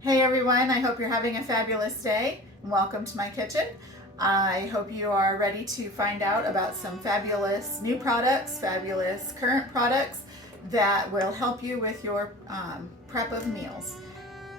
Hey everyone, I hope you're having a fabulous day and welcome to my kitchen. I hope you are ready to find out about some fabulous new products, fabulous current products that will help you with your prep of meals.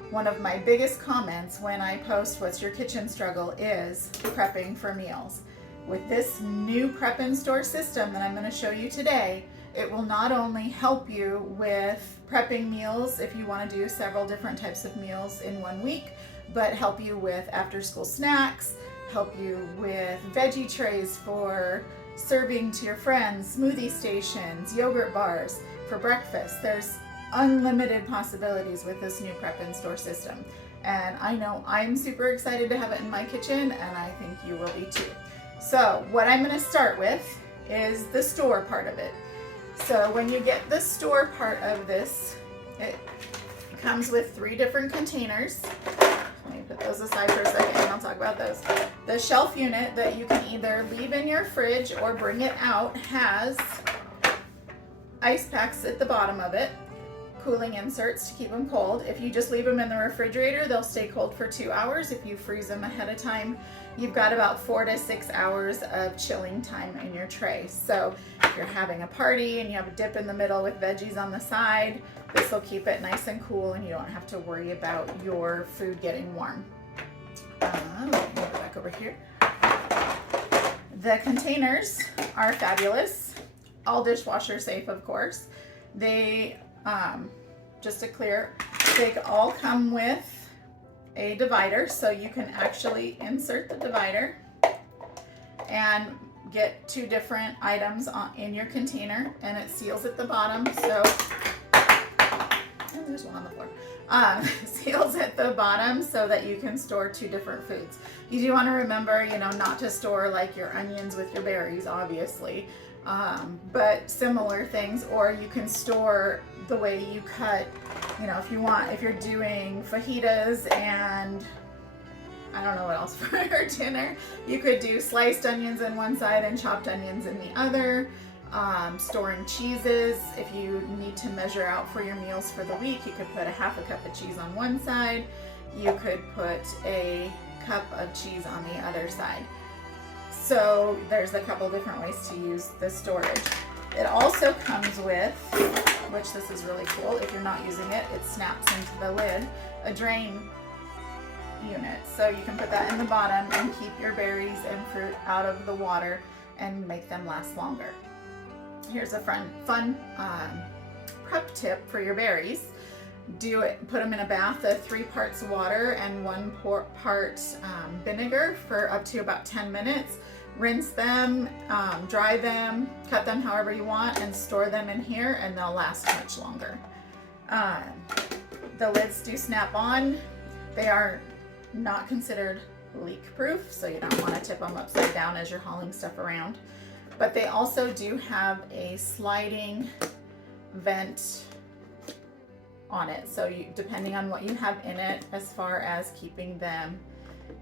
One of my biggest comments when I post what's your kitchen struggle is prepping for meals. With this new prep in store system that I'm going to show you today, it will not only help you with prepping meals if you want to do several different types of meals in 1 week, but help you with after school snacks, help you with veggie trays for serving to your friends, smoothie stations, yogurt bars for breakfast. There's unlimited possibilities with this new prep in store system. And I know I'm super excited to have it in my kitchen, and I think you will be too. So what I'm going to start with is the store part of it. So when you get the store part of this, it comes with 3 different containers. Let me put those aside for a second and I'll talk about those. The shelf unit that you can either leave in your fridge or bring it out has ice packs at the bottom of it, cooling inserts to keep them cold. If you just leave them in the refrigerator, they'll stay cold for 2 hours. If you freeze them ahead of time, you've got about 4 to 6 hours of chilling time in your tray. So if you're having a party and you have a dip in the middle with veggies on the side, this will keep it nice and cool and you don't have to worry about your food getting warm. Let me go back over here. The containers are fabulous, all dishwasher safe, of course. They just to clear, they all come with a divider, so you can actually insert the divider and get 2 different items in your container, and it seals at the bottom. So there's one on the floor. Seals at the bottom so that you can store 2 different foods. You do want to remember, not to store like your onions with your berries, obviously. But similar things, or you can store the way you cut, if you're doing fajitas and I don't know what else for your dinner, you could do sliced onions in one side and chopped onions in the other. Storing cheeses, if you need to measure out for your meals for the week, you could put a half a cup of cheese on one side, you could put a cup of cheese on the other side. So there's a couple different ways to use the storage. It also comes with, which this is really cool, if you're not using it, it snaps into the lid, a drain unit. So you can put that in the bottom and keep your berries and fruit out of the water and make them last longer. Here's a fun prep tip for your berries. Put them in a bath of 3 parts water and 1 part vinegar for up to about 10 minutes. Rinse them, dry them, cut them however you want, and store them in here, and they'll last much longer. The lids do snap on. They are not considered leak proof, so you don't want to tip them upside down as you're hauling stuff around. But they also do have a sliding vent on it, so depending on what you have in it as far as keeping them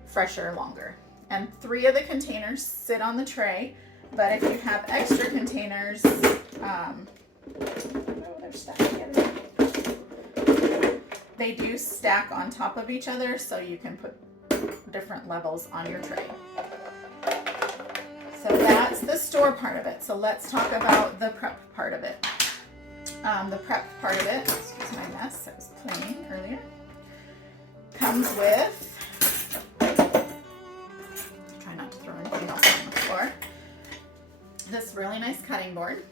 fresher longer. And 3 of the containers sit on the tray, but if you have extra containers, they're stacked together. They do stack on top of each other, so you can put different levels on your tray. So that's the store part of it. So let's talk about the prep part of it. The prep part of it, excuse my mess, I was cleaning earlier, comes with, try not to throw anything else on the floor, this really nice cutting board.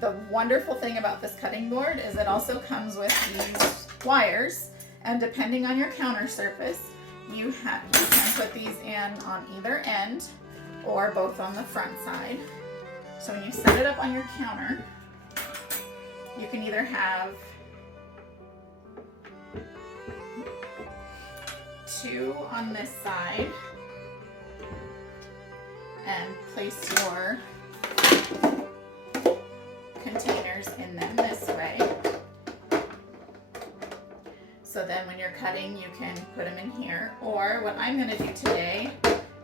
The wonderful thing about this cutting board is it also comes with these wires, and depending on your counter surface, you can put these in on either end or both on the front side. So when you set it up on your counter, you can either have 2 on this side and place your containers in them this way. So then when you're cutting, you can put them in here. Or what I'm going to do today,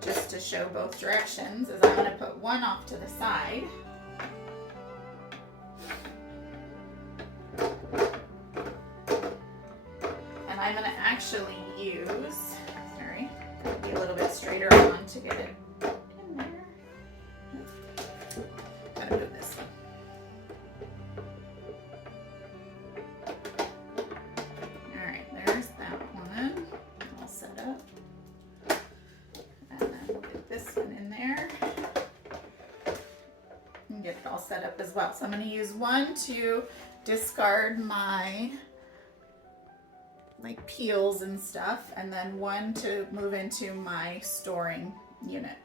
just to show both directions, is I'm going to put one off to the side. And And I'm gonna actually use, sorry, be a little bit straighter on to get it in there. Gotta move this one. All right, there's that one all set up. And then we'll get this one in there and get it all set up as well. So I'm gonna use one to discard my like peels and stuff, and then one to move into my storing unit.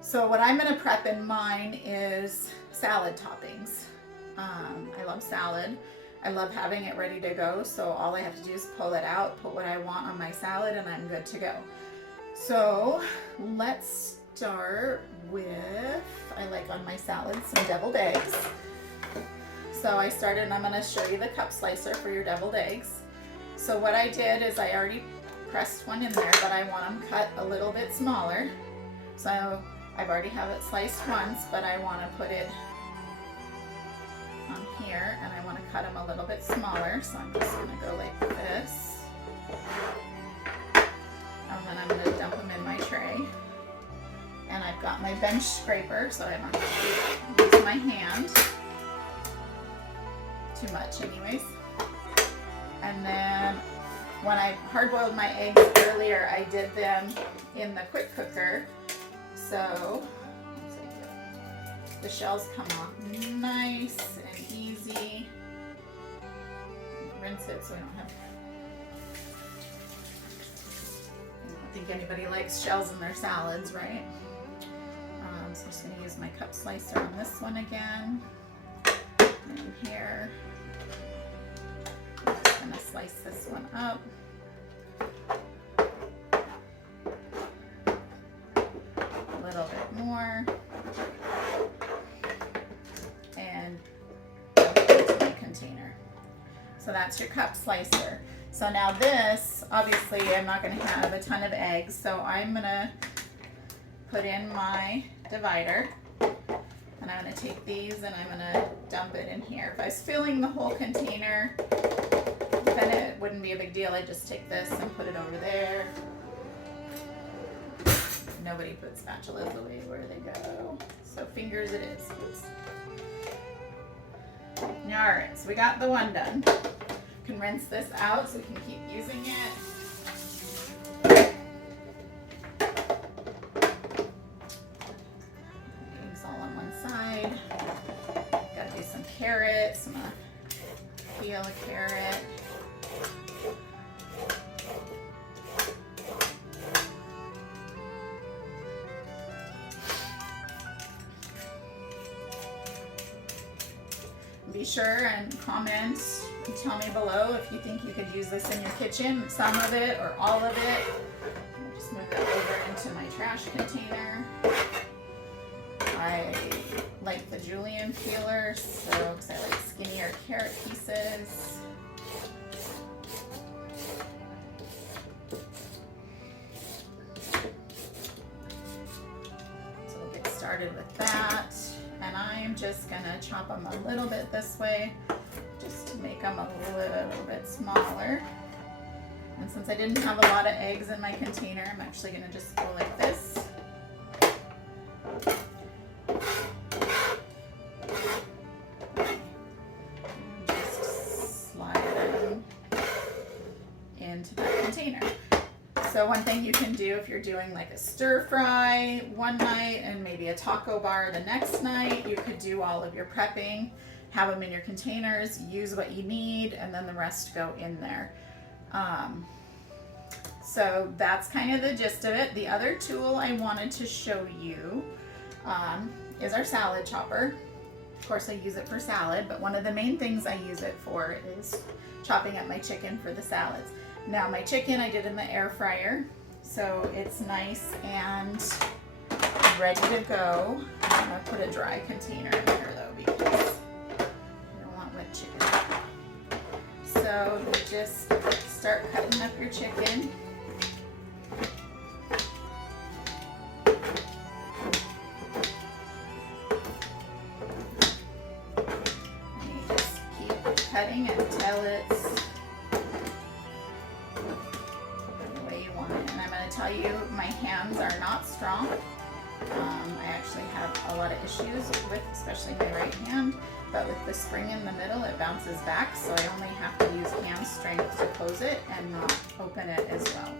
So what I'm going to prep in mine is salad toppings. I love salad. I love having it ready to go, so all I have to do is pull it out, put what I want on my salad, and I'm good to go. So let's start with, I like on my salad some deviled eggs. So I started, and I'm going to show you the cup slicer for your deviled eggs. So what I did is I already pressed one in there, but I want them cut a little bit smaller. So I've already have it sliced once, but I want to put it on here, and I want to cut them a little bit smaller. So I'm just going to go like this. And then I'm going to dump them in my tray. And I've got my bench scraper, so I don't have to use my hand. Too much anyways. And then when I hard-boiled my eggs earlier, I did them in the quick cooker. So the shells come off nice and easy. Rinse it so we don't have, I don't think anybody likes shells in their salads, right? So I'm just going to use my cup slicer on this one again. And here. I'm going to slice this one up. A little bit more. And dump it into my container. So that's your cup slicer. So now this, obviously I'm not going to have a ton of eggs, so I'm going to put in my divider. And I'm going to take these and I'm going to dump it in here. If I was filling the whole container, then it wouldn't be a big deal. I just take this and put it over there. Nobody puts spatulas away where they go. So fingers it is. Oops. Alright, so we got the one done. You can rinse this out so we can keep using it. Eggs all on one side. Gotta do some carrots. I'm gonna peel a carrot. Be sure and comment and tell me below if you think you could use this in your kitchen, some of it or all of it. I'll just move that over into my trash container. I like the julienne peeler, so because I like skinnier carrot pieces. So we'll get started with that. And I'm just gonna chop them a little bit this way, just to make them a little bit smaller. And since I didn't have a lot of eggs in my container, I'm actually gonna just go like this. And just slide them into that container. So one thing you can do if you're doing like a stir fry one night and maybe a taco bar the next night, you could do all of your prepping, have them in your containers, use what you need, and then the rest go in there. So that's kind of the gist of it. The other tool I wanted to show you is our salad chopper. Of course I use it for salad, but one of the main things I use it for is chopping up my chicken for the salads. Now my chicken I did in the air fryer, so it's nice and ready to go. I'm gonna put a dry container in there though because I don't want wet chicken. So you just start cutting up your chicken. And you just keep cutting until it's tell you my hands are not strong. I actually have a lot of issues with especially my right hand, but with the spring in the middle it bounces back, so I only have to use hand strength to close it and not open it as well.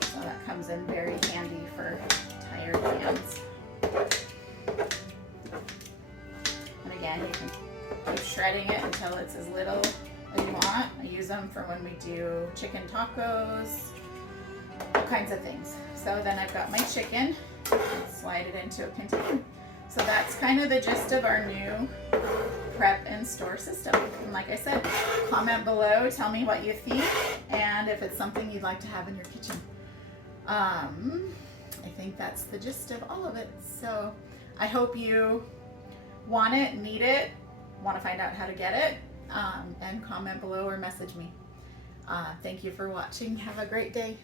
So that comes in very handy for tired hands. And again, you can keep shredding it until it's as little as you want. I use them for when we do chicken tacos, all kinds of things. So then I've got my chicken, slide it into a container. So that's kind of the gist of our new prep and store system. And like I said, comment below, tell me what you think, and if it's something you'd like to have in your kitchen. I think that's the gist of all of it. So I hope you want it, need it, want to find out how to get it, and comment below or message me. Thank you for watching. Have a great day.